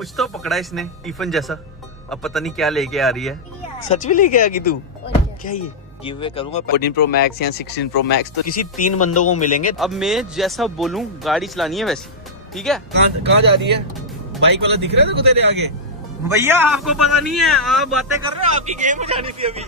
कुछ तो पकड़ा इसने टिफिन जैसा, अब पता नहीं क्या लेके आ रही है। सच में लेके आ गई तू? क्या ये गिव अवे करूंगा 14 प्रो मैक्स या 16 प्रो मैक्स, तो किसी 3 बंदों को मिलेंगे। अब मैं जैसा बोलूं गाड़ी चलानी है वैसी, ठीक है? कहाँ जा रही है? बाइक वाला दिख रहा है देखो तेरे आगे। भैया आपको पता नहीं है, आप बातें कर रहे हो, आपकी गेम में जानी थी अभी।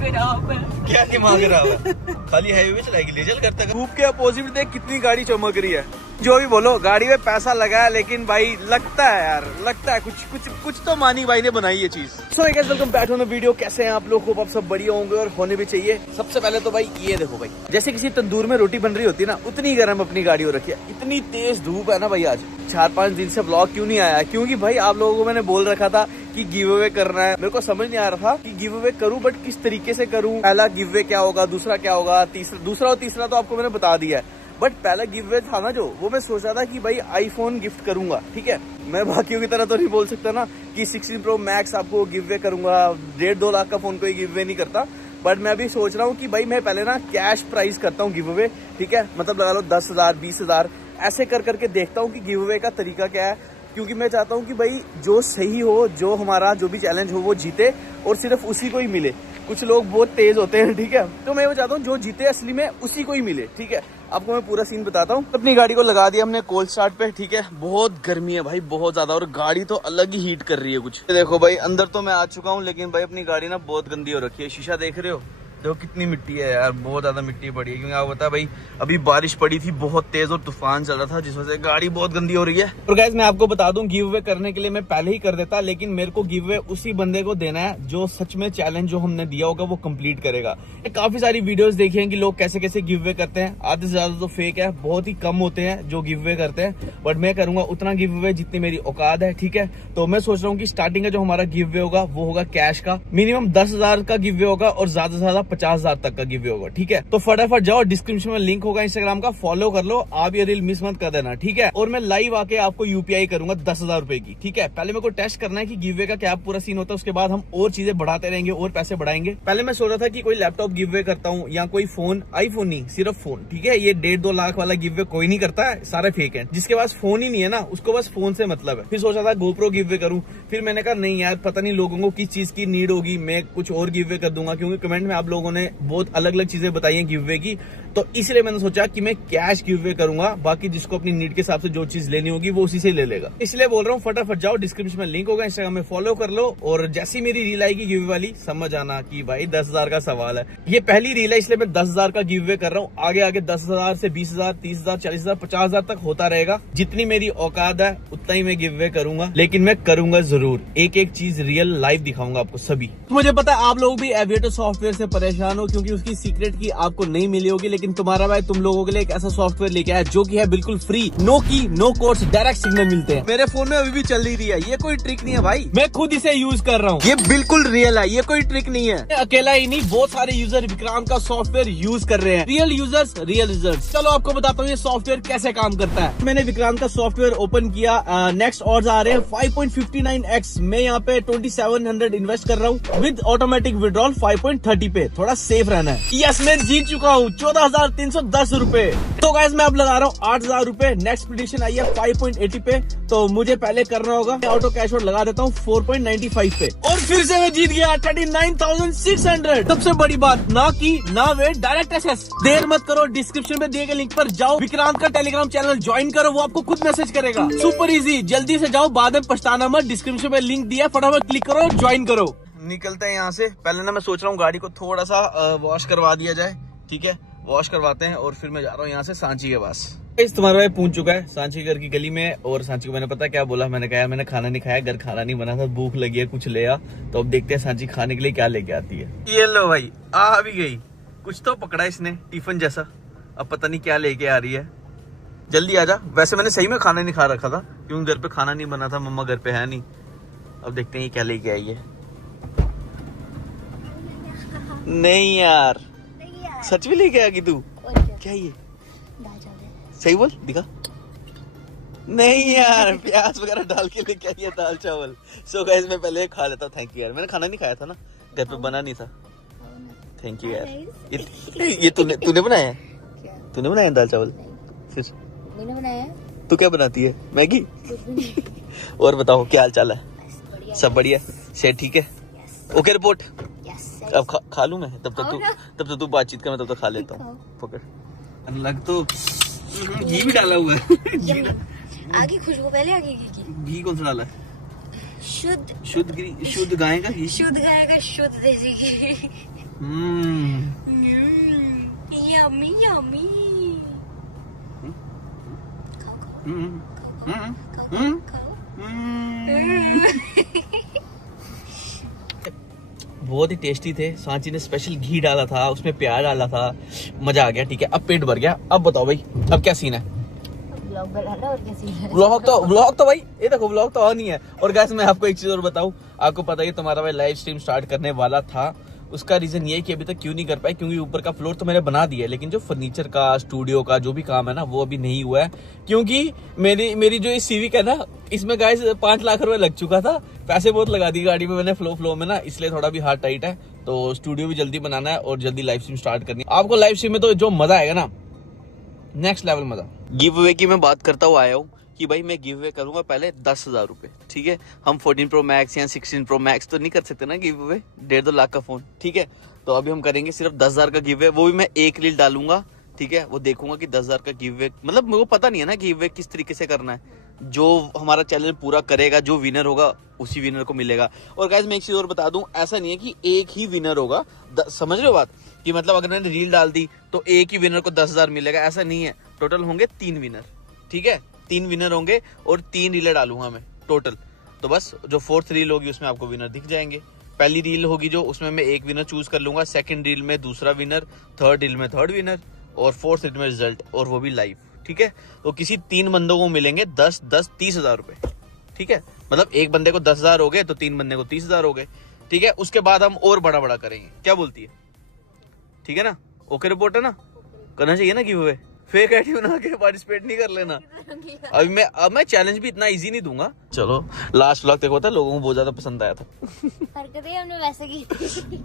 खराब है क्या? दिमाग खराब है? खाली हाईवे चलाएगी, लेजल करता है। धूप के अपोजिट देख कितनी गाड़ी चमक रही है। जो भी बोलो, गाड़ी में पैसा लगाया, लेकिन भाई लगता है यार, लगता है कुछ तो मानी भाई ने बनाई ये चीज। So guys welcome back to the video. कैसे हैं आप लोग? होप आप सब बढ़िया होंगे और होने भी चाहिए। सबसे पहले तो भाई ये देखो भाई, जैसे किसी तंदूर में रोटी बन रही होती है ना, उतनी गर्म अपनी गाड़ी हो रखी है। इतनी तेज धूप है ना भाई। आज 4-5 दिन से ब्लॉग क्यों नहीं आया? क्योंकि भाई आप लोगों को मैंने बोल रखा था कि गिव अवे करना है। मेरे को समझ नहीं आ रहा था कि गिव अवे करूं, बट किस तरीके से करूं। पहला गिव अवे क्या होगा, दूसरा क्या होगा, दूसरा और तीसरा तो आपको मैंने बता दिया है। बट पहला गिव अवे था ना जो, वो मैं सोचा था कि भाई आईफोन गिफ्ट करूंगा, ठीक है? मैं बाकियों की तरह तो नहीं बोल सकता ना कि 16 प्रो मैक्स आपको गिव अवे करूंगा। 1.5-2 लाख का फोन कोई गिव अवे नहीं करता। बट मैं अभी सोच रहा हूँ कि भाई मैं पहले ना कैश प्राइस करता हूँ गिव अवे, ठीक है? मतलब लगा लो 10,000 20,000 ऐसे कर करके देखता हूँ कि गिव अवे का तरीका क्या है। क्योंकि मैं चाहता हूँ कि भाई जो सही हो, जो हमारा जो भी चैलेंज हो वो जीते और सिर्फ उसी को ही मिले। कुछ लोग बहुत तेज होते हैं, ठीक है? तो मैं वो चाहता हूँ जो जीते असली में उसी को ही मिले, ठीक है? आपको मैं पूरा सीन बताता हूँ। अपनी गाड़ी को लगा दिया हमने कोल्ड स्टार्ट पे, ठीक है? बहुत गर्मी है भाई, बहुत ज्यादा, और गाड़ी तो अलग ही हीट कर रही है कुछ। देखो भाई अंदर तो मैं आ चुका हूँ, लेकिन भाई अपनी गाड़ी ना बहुत गंदी हो रखी है। शीशा देख रहे हो? देखो कितनी मिट्टी है यार, बहुत ज्यादा मिट्टी पड़ी है। क्योंकि आप बता भाई, अभी बारिश पड़ी थी बहुत तेज और तूफान चल रहा था, जिस वजह से गाड़ी बहुत गंदी हो रही है। और गाइस मैं आपको बता दूं, गिव अवे करने के लिए मैं पहले ही कर देता, लेकिन मेरे को गिव अवे उसी बंदे को देना है जो सच में चैलेंज जो हमने दिया होगा वो कंप्लीट करेगा। काफी सारी वीडियोस देखी हैं कि लोग कैसे कैसे गिव अवे करते हैं। आधे से ज्यादा तो फेक है, बहुत ही कम होते हैं जो गिव अवे करते हैं। बट मैं करूंगा उतना गिव अवे जितनी मेरी औकात है, ठीक है? तो मैं सोच रहा हूँ कि स्टार्टिंग का जो हमारा गिव अवे होगा वो होगा कैश का। मिनिमम 10,000 का गिव अवे होगा और ज्यादा से ज्यादा 50,000 तक का गिव अवे होगा, ठीक है? तो फटाफट जाओ, डिस्क्रिप्शन में लिंक होगा इंस्टाग्राम का, फॉलो कर लो। आप ये रील मिस मत कर देना, ठीक है? और मैं लाइव आके आपको यूपीआई करूंगा 10,000 रुपए की, ठीक है? पहले मेरे को टेस्ट करना है कि गिव अवे का क्या पूरा सीन होता है, उसके बाद हम और चीजें बढ़ाते रहेंगे और पैसे बढ़ाएंगे। पहले मैं सोच रहा था कि कोई लैपटॉप गिव अवे करता हूँ या कोई फोन, आईफोन नहीं सिर्फ फोन, ठीक है? ये 1.5-2 लाख वाला गिव अवे कोई नहीं करता है, सारे फेक है। जिसके पास फोन ही नहीं है ना, उसको बस फोन से मतलब है। फिर सोचा था गोप्रो गिव अवे करूं, फिर मैंने कहा नहीं यार, पता नहीं लोगों को किस चीज की नीड होगी, मैं कुछ और गिव अवे कर दूंगा। क्योंकि कमेंट में आप लोगों ने बहुत अलग अलग चीजें बताई हैं गिव अवे की, तो इसलिए मैंने सोचा कि मैं कैश गिव अवे करूंगा। बाकी जिसको अपनी नीड के हिसाब से जो चीज लेनी होगी वो उसी से ले लेगा। इसलिए बोल रहा हूँ फटाफट जाओ, डिस्क्रिप्शन में लिंक होगा, इंस्टाग्राम में फॉलो कर लो। और जैसी मेरी रील आएगी गिव अवे वाली, समझ आना कि भाई 10,000 का सवाल है। ये पहली रील है, इसलिए मैं 10,000 का गिव अवे कर रहा हूँ। आगे आगे 10,000 से 20,000 30,000 40,000 50,000 तक होता रहेगा। जितनी मेरी औकात है उतना ही मैं गिव अवे करूंगा, लेकिन मैं करूंगा जरूर। एक एक चीज रियल लाइव दिखाऊंगा आपको सभी। मुझे पता है आप लोग भी एविएटर सॉफ्टवेयर से परेशान हो, क्योंकि उसकी सीक्रेट की आपको नहीं मिली होगी। लेकिन तुम्हारा भाई तुम लोगों के लिए एक ऐसा सॉफ्टवेयर लेके आया जो कि है बिल्कुल फ्री, नो की नो कोड्स, डायरेक्ट सिग्नल मिलते हैं। मेरे फोन में अभी भी चल रही है, ये कोई ट्रिक नहीं है भाई, मैं खुद इसे यूज कर रहा हूँ। ये बिल्कुल रियल है, ये कोई ट्रिक नहीं है। अकेला ही नहीं, बहुत सारे यूजर विक्रांत का सॉफ्टवेयर यूज कर रहे हैं। Real users real results. चलो आपको बताता हूँ ये सॉफ्टवेयर कैसे काम करता है। मैंने विक्रांत का सॉफ्टवेयर ओपन किया, नेक्स्ट ऑर्डर आ रहे हैं 5.59x। मैं यहाँ पे 2700 इन्वेस्ट कर रहा हूँ विद ऑटोमेटिक विड्रॉल 5.30 पे। थोड़ा सेफ रहना है। यस मैं जीत चुका हूँ 14,310 रुपए। तो गाइस मैं अब लगा रहा हूँ 8,000 रुपए। नेक्स्ट प्रेडिक्शन आई है 5.80 पे, तो मुझे पहले करना होगा। ऑटो कैश आउट लगा देता हूँ 4.95 पे, और फिर से मैं जीत गया 39,600। सबसे बड़ी बात, ना की ना वेट, डायरेक्ट एक्सेस। देर मत करो, डिस्क्रिप्शन में दिए गए लिंक पर जाओ, विक्रांत का टेलीग्राम चैनल ज्वाइन करो, वो आपको खुद मैसेज करेगा। सुपर इजी, जल्दी से जाओ, बाद में पछताना मत। डिस्क्रिप्शन में लिंक दिया, फटाफट क्लिक करो, ज्वाइन करो। निकलते हैं यहाँ से। पहले ना मैं सोच रहा हूँ गाड़ी को थोड़ा सा वॉश करवा दिया जाए, ठीक है? वॉश करवाते हैं और फिर मैं जा रहा हूँ यहाँ से सांची के पास। तुम्हारा भाई पहुंच चुका है सांची घर की गली में। और सांची को मैंने पता क्या बोला, मैंने कहा मैंने खाना नहीं खाया, घर खाना नहीं बना था, भूख लगी है, कुछ ले आ। तो अब देखते हैं सांची खाने के लिए क्या लेके आती है। ये लो भाई, आ भी गई। कुछ तो पकड़ा इसने टिफिन जैसा, अब पता नहीं क्या लेके आ रही है। जल्दी आ जा। वैसे मैंने सही में खाना नहीं खा रखा था, क्योंकि घर पे खाना नहीं बना था, मम्मा घर पे है नहीं। अब देखते हैं क्या लेके आई है। नहीं यार, सच में लेके आ गई तू? क्या ये? सही बोल, दिखा। नहीं यार, प्याज वगैरह डाल के लेके आई है, दाल चावल। सो गाइस मैं पहले खा लेता हूँ। थैंक यू यार, मैंने खाना नहीं खाया था ना, घर पे बना नहीं था। थैंक यू यार। ये तूने बनाया है? तूने बनाया दाल चावल? फिर मैंने बनाया है। तू क्या बनाती है? मैगी? और बताओ क्या हाल चाल है? सब बढ़िया? सेहत ठीक है? Okay report. अब खा लूं मैं? तब तक तू बातचीत कर, मैं तब तक खा लेता हूँ। पकड़। अलग तो घी भी डाला हुआ है। आगे खुशबू पहले आगे घी कौन सा डाला है? शुद्ध गाय का घी। शुद्ध गाय का शुद्ध देसी घी। Yummy yummy. बहुत ही टेस्टी थे। सांची ने स्पेशल घी डाला था, उसमें प्याज डाला था, मजा आ गया। ठीक है, अब पेट भर गया। अब बताओ भाई, अब क्या सीन है? व्लॉग तो भाई ये देखो, व्लॉग तो ऑन ही है। और गाइस मैं आपको एक चीज और बताऊं, आपको पता है तुम्हारा भाई लाइव स्ट्रीम स्टार्ट करने वाला था। उसका रीजन ये है कि अभी तक क्यों नहीं कर पाए, क्योंकि ऊपर का फ्लोर तो मैंने बना दिया है, लेकिन जो फर्नीचर का, स्टूडियो का जो भी काम है ना, वो अभी नहीं हुआ है। क्योंकि मेरी जो सीविक है ना, इसमें गाइस 5 लाख रुपए लग चुका था। पैसे बहुत लगा दिए गाड़ी में मैंने फ्लो में ना, इसलिए थोड़ा भी हाथ टाइट है। तो स्टूडियो भी जल्दी बनाना है और जल्दी लाइव स्ट्रीम स्टार्ट करनी है। आपको लाइव स्ट्रीम में तो जो मजा आएगा ना, नेक्स्ट लेवल मजा। गिव अवे की मैं बात करता हुआ आया हूँ कि भाई मैं गिव अवे करूंगा पहले 10,000 रुपए। ठीक है, हम 14 Pro Max या 16 Pro Max तो नहीं कर सकते ना गिव अवे, 1.5-2 लाख का फोन। ठीक है, तो अभी हम करेंगे सिर्फ 10,000 का गिव अवे। वो भी मैं एक रील डालूंगा। ठीक है, वो देखूंगा कि 10,000 का गिव अवे, मतलब मेरे को पता नहीं है ना गिव अवे किस तरीके से करना है। जो हमारा चैनल पूरा करेगा, जो विनर होगा उसी विनर को मिलेगा। और गाइस मैं एक चीज और बता दूं, ऐसा नहीं है कि एक ही विनर होगा। समझ रहे हो बात? कि मतलब अगर मैंने रील डाल दी तो एक ही विनर को 10,000 मिलेगा, ऐसा नहीं है। टोटल होंगे 3 विनर। ठीक है, 3 विनर होंगे और 3 रीलें डालूंगा मैं टोटल। तो बस जो 4th रील होगी उसमें आपको विनर दिख जाएंगे। पहली रील होगी जो, उसमें मैं एक विनर चूज कर लूंगा, सेकंड रील में दूसरा विनर, थर्ड रील में थर्ड विनर और 4th रील में रिजल्ट, और वो भी लाइव। ठीक है, तो किसी 3 बंदों को मिलेंगे 10-10-30,000 रुपए। ठीक है, मतलब एक बंदे को 10,000 हो गए तो 3 बंदे को 30,000 हो गए। ठीक है, उसके बाद हम और बड़ा करेंगे। क्या बोलती है? ठीक है ना? ओके रिपोर्ट है ना? करना चाहिए ना गिव अवे। फेक आईडी बना के पार्टिसिपेट नहीं कर लेना। अब मैं चैलेंज भी इतना इजी नहीं दूंगा। चलो लास्ट व्लॉग देखो था, लोगों को बहुत ज्यादा पसंद आया था। हरकतें हमने वैसे की।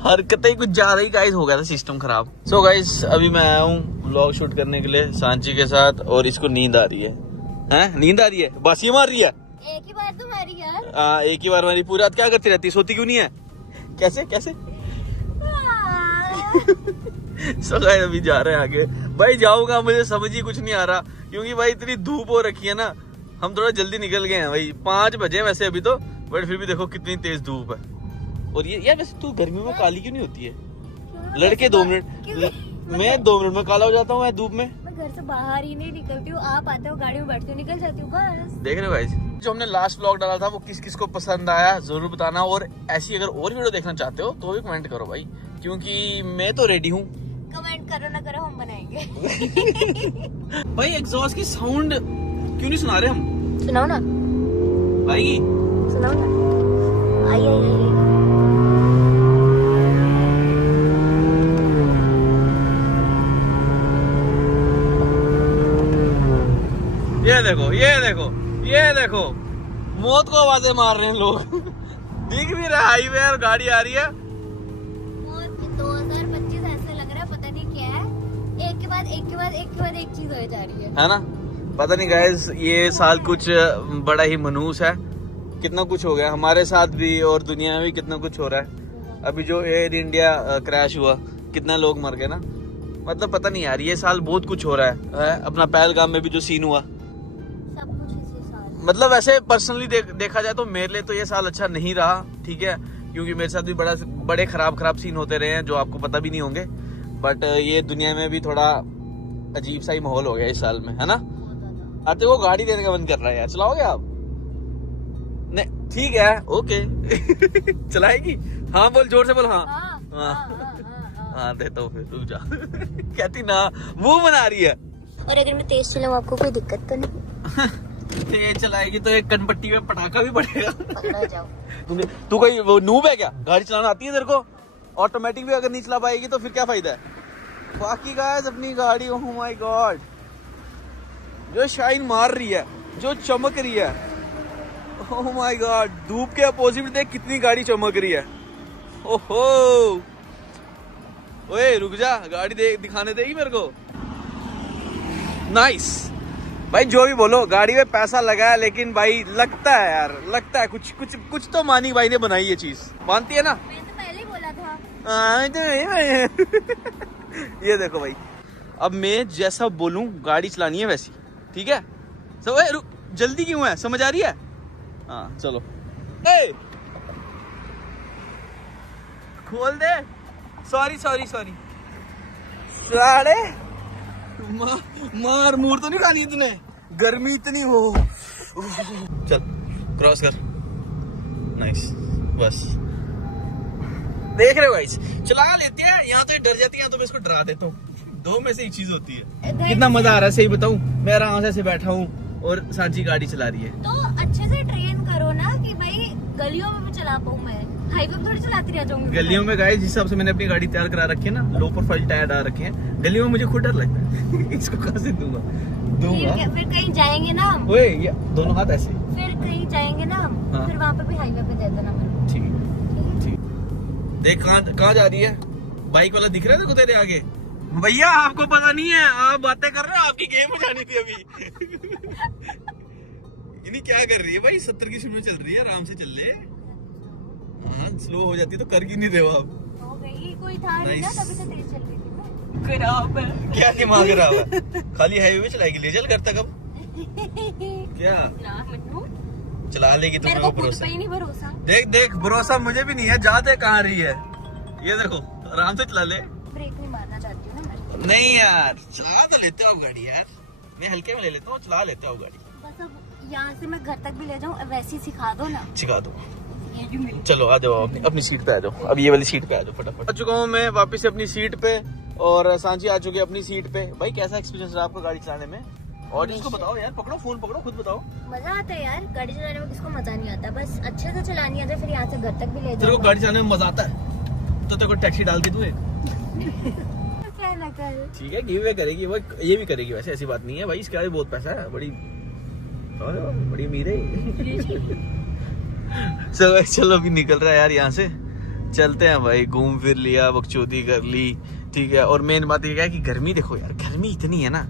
हरकतें कुछ ज्यादा ही गाइस हो गया था, सिस्टम खराब। सो गाइस अभी मैं आया हूँ व्लॉग शूट करने के लिए सांची के साथ, और इसको नींद आ रही है। हैं? नींद आ रही है? बासी मार रही है? एक ही बार तो मारी यार। हाँ एक ही बार मारी। पूरी रात क्या करती रहती है? सोती क्यों नहीं है? कैसे? सो गाइस अभी जा रहे हैं आगे। भाई जाऊंगा, मुझे समझ ही कुछ नहीं आ रहा, क्योंकि भाई इतनी धूप हो रखी है ना। हम थोड़ा जल्दी निकल गए हैं भाई, 5 बजे वैसे अभी तो, बट फिर भी देखो कितनी तेज धूप है। और ये यार वैसे तू गर्मी में काली क्यों नहीं होती है? लड़के 2 मिनट, मैं 2 मिनट में काला हो जाता हूँ मैं धूप में। मैं घर से बाहर ही नहीं निकलती हूँ, आप आते हो गाड़ी में बैठते हो निकल जाती हूँ बस। देख रहे हो भाई, जो हमने लास्ट व्लॉग डाला था वो किस किस को पसंद आया जरूर बताना। और ऐसी अगर और वीडियो देखना चाहते हो तो भी कमेंट करो भाई, क्योंकि मैं तो रेडी हूँ। कमेंट करो ना करो, हम बनाएंगे। भाई एग्जॉस्ट की साउंड क्यों नहीं सुना रहे हम? सुनाओ ना भाई, सुनाओ ना। आई। ये देखो मौत को आवाजें मार रहे हैं लोग। दिख भी रहा हाईवे और गाड़ी आ रही है। 2025 ऐसे लग रहा है पता नहीं क्या है, एक के बाद एक चीज हो जा रही है ना? पता नहीं गाइस, ये साल कुछ बड़ा ही मनहूस है। कितना कुछ हो गया हमारे साथ भी, और दुनिया में भी कितना कुछ हो रहा है। अभी जो एयर इंडिया क्रैश हुआ, कितना लोग मर गए ना। मतलब पता नहीं यार, ये साल बहुत कुछ हो रहा है। अपना पहलगाम में भी जो सीन हुआ, मतलब वैसे पर्सनली देखा जाए तो मेरे लिए तो ये साल अच्छा नहीं रहा। ठीक है, क्योंकि मेरे साथ भी बड़े खराब सीन होते रहे हैं जो आपको पता भी नहीं होंगे। बट ये दुनिया में भी थोड़ा अजीब सा ही माहौल हो गया इस साल में, है ना? आते को गाड़ी देने का मन कर रहा है यार, चलाओगे आप? नहीं ठीक है, ओके। चलाएगी? हाँ बोल, जोर से बोल। हाँ देता हूँ, फिर रुक जा। कहती ना, मुंह बना रही है। और अगर मैं तेज चलाऊं आपको कोई दिक्कत तो नहीं? तेज चलाएगी तो एक कनपट्टी में पटाखा भी पड़ेगा। पकड़ा जाओ। तू कोई वो नूब है क्या? गाड़ी चलाना आती है तेरे को? ऑटोमेटिक भी अगर नहीं चला पाएगी तो फिर क्या फायदा है? बाकी गाइस अपनी गाड़ी, ओह माय गॉड, जो शाइन मार रही है, जो चमक रही है, ओह माय गॉड। धूप के अपोजिट देख कितनी गाड़ी चमक रही है। ओहो, ओए रुक जा, गाड़ी दिखाने देगी मेरे को। नाइस, भाई जो भी बोलो, गाड़ी में पैसा लगा है, लेकिन भाई लगता है यार, लगता है कुछ कुछ कुछ तो मानी भाई ने बनाई ये चीज, मानती है ना? मैंने तो पहले ही बोला था। ये देखो भाई, अब मैं जैसा बोलूं गाड़ी चलानी है वैसी, ठीक है? सब जल्दी क्यों है, समझ आ रही है? हाँ चलो। ए! खोल दे। Sorry sorry sorry. साढ़े मार मूर तो नहीं खानी तूने, गर्मी इतनी हो। चल क्रॉस कर, नाइस। बस देख रहे हो गाइस, चला लेते हैं। यहाँ तो ये डर जाती है, तो मैं इसको डरा देता हूँ। दो में से एक चीज होती है। कितना मजा आ रहा है सही बताऊं, मैं आराम से ऐसे बैठा हूँ और सांची गाड़ी चला रही है। तो अच्छे से ट्रेन करो ना कि भाई गलियों में भी चला पाऊँ मैं, हाईवे पे थोड़ी चलाती रह जाऊंगी। गलियों में गाइस, जिस हिसाब से मैंने अपनी गाड़ी तैयार करा रखी है ना, लो प्रोफाइल टायर डाल रखे हैं, गलियों में मुझे खुद डर लगता है। इसको कहाँ से दूंगा? फिर कहीं जाएंगे ना हम, ओए ये दोनों हाथ ऐसे। फिर कहीं जाएंगे ना हम, हाँ। फिर वहाँ पे भी हाईवे पे दे देना मेरे ठीक ठीक। देख कहाँ जा रही है, बाइक वाला दिख रहा है तेरे को तेरे आगे? भैया आपको पता नहीं है, आप बातें कर रहे हो, आपकी गेम हो जानी थी अभी। इन्हीं क्या कर रही है भाई, 70 की स्पीड में चल रही है, आराम से चल ले। हाँ स्लो हो जाती है तो कर क्यों नहीं रहे हो आप? हो गई, कोई था नहीं ना, Nice. तभी तो तेज चल रही थी मैं। खराब है। क्या दिमाग खराब है? खाली हाईवे पे चलाएगी, ले चल करता कब? क्या ना मन्नू, चला लेगी मेरे तुम्हें को वो खुद भरोसा? पे ही नहीं भरोसा। देख देख, भरोसा मुझे भी नहीं है, जाते कहाँ रही है ये देखो, आराम से चला ले। ब्रेक नहीं मारना चाहती हूँ ना मैं। नहीं यार, चला तो लेते हो आप गाड़ी यार, मैं हल्के में ले लेता हूँ, चला लेते हो गाड़ी। बस अब यहाँ से मैं घर तक भी ले जाऊँ, वैसे ही सिखा दो ना। सिखा दो। ये जो मिली। चलो आ जाओ, अपनी सीट पे आ जाओ, अब ये वाली सीट पे आ जाओ फटाफट। आ चुका हूँ मैं वापस अपनी सीट पे, और सांची आ चुकी है अपनी सीट पे। भाई कैसा एक्सपीरियंस रहा आपका गाड़ी चलाने में? ऑडियंस को बताओ यार, पकड़ो फोन, पकड़ो, खुद बताओ। मजा आता है यार, गाड़ी चलाने में किसको मजा नहीं आता, बस अच्छे से चलानी आता है, फिर यहाँ से घर तक भी ले तेरे को जाओ। गाड़ी चलाने में मजा आता है तो तेरे को टैक्सी डाल के तू एक, क्या ना कर। ठीक है, गिव अवे करेगी वो, ये भी करेगी वैसे, ऐसी बात नहीं है भाई, इसके आगे बहुत पैसा है, बड़ी बड़ी अमीर है। चलो अभी निकल रहा है यार, यहाँ से चलते हैं भाई, घूम फिर लिया, बकचोदी कर ली, ठीक है। और मेन बात ये है कि गर्मी देखो यार, गर्मी इतनी है ना,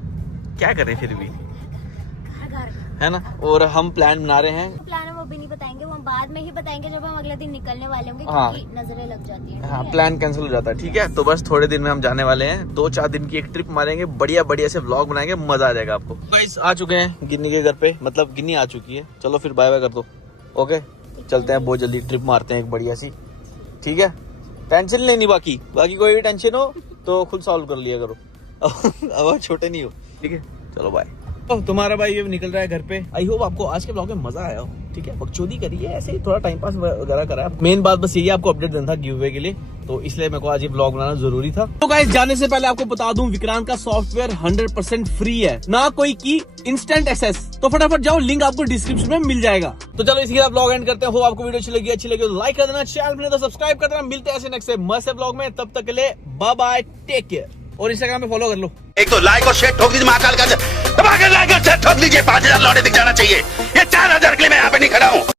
क्या करें फिर भी, घर है ना। और हम प्लान बना रहे हैं, प्लान है वो भी नहीं बताएंगे, वो हम बाद में ही बताएंगे जब हम अगले दिन निकलने वाले होंगे, हाँ। क्योंकि नजरें लग जाती हैं। हाँ ठीक है? प्लान कैंसिल हो जाता है, ठीक है। तो बस थोड़े दिन में हम जाने वाले हैं, 2-4 दिन की एक ट्रिप मारेंगे, बढ़िया बढ़िया से व्लॉग बनाएंगे, मजा आ जाएगा आपको। गाइस आ चुके हैं गिन्नी के घर पे, मतलब गिन्नी आ चुकी है। चलो फिर बाय बाय कर दो, ओके चलते हैं, बहुत जल्दी ट्रिप मारते हैं एक बढ़िया सी, ठीक है। टेंशन लेनी, बाकी कोई भी टेंशन हो तो खुद सॉल्व कर लिया करो। अब छोटे नहीं हो, ठीक है। चलो बाय। तो तुम्हारा भाई ये निकल रहा है घर पे। आई होप आपको आज के ब्लॉग में मजा आया हो, ठीक है। बकचोदी करी है, ऐसे ही थोड़ा टाइम पास वगैरह करा। मेन बात बस यही है, आपको अपडेट देना था गिव अवे के लिए, तो इसलिए मेरे को आज ये ब्लॉग बनाना जरूरी था। तो गाइस जाने से पहले आपको बता दूं, विक्रांत का सॉफ्टवेयर 100% फ्री है, ना कोई की, इंस्टेंट एक्सेस। तो फटाफट जाओ, लिंक आपको डिस्क्रिप्शन में मिल जाएगा। तो चलो इसी के साथ ब्लॉग एंड करते हैं। हो आपको वीडियो अच्छी लगी तो लाइक कर देना, चैनल में तो सब्सक्राइब कर देना। मिलते हैं ऐसे नेक्स्ट मस्त ब्लॉग में, तब तक के लिए बाय बाय, टेक केयर। और इंस्टाग्राम पे फॉलो कर लो। एक तो लाइक और शेयर ठोक दीजिए, महाकाल का दबा के लाइक और शेयर ठोक लीजिए, 5000 लौटे दिख जाना चाहिए। ये 4000 के लिए मैं यहाँ पे नहीं खड़ा हूँ।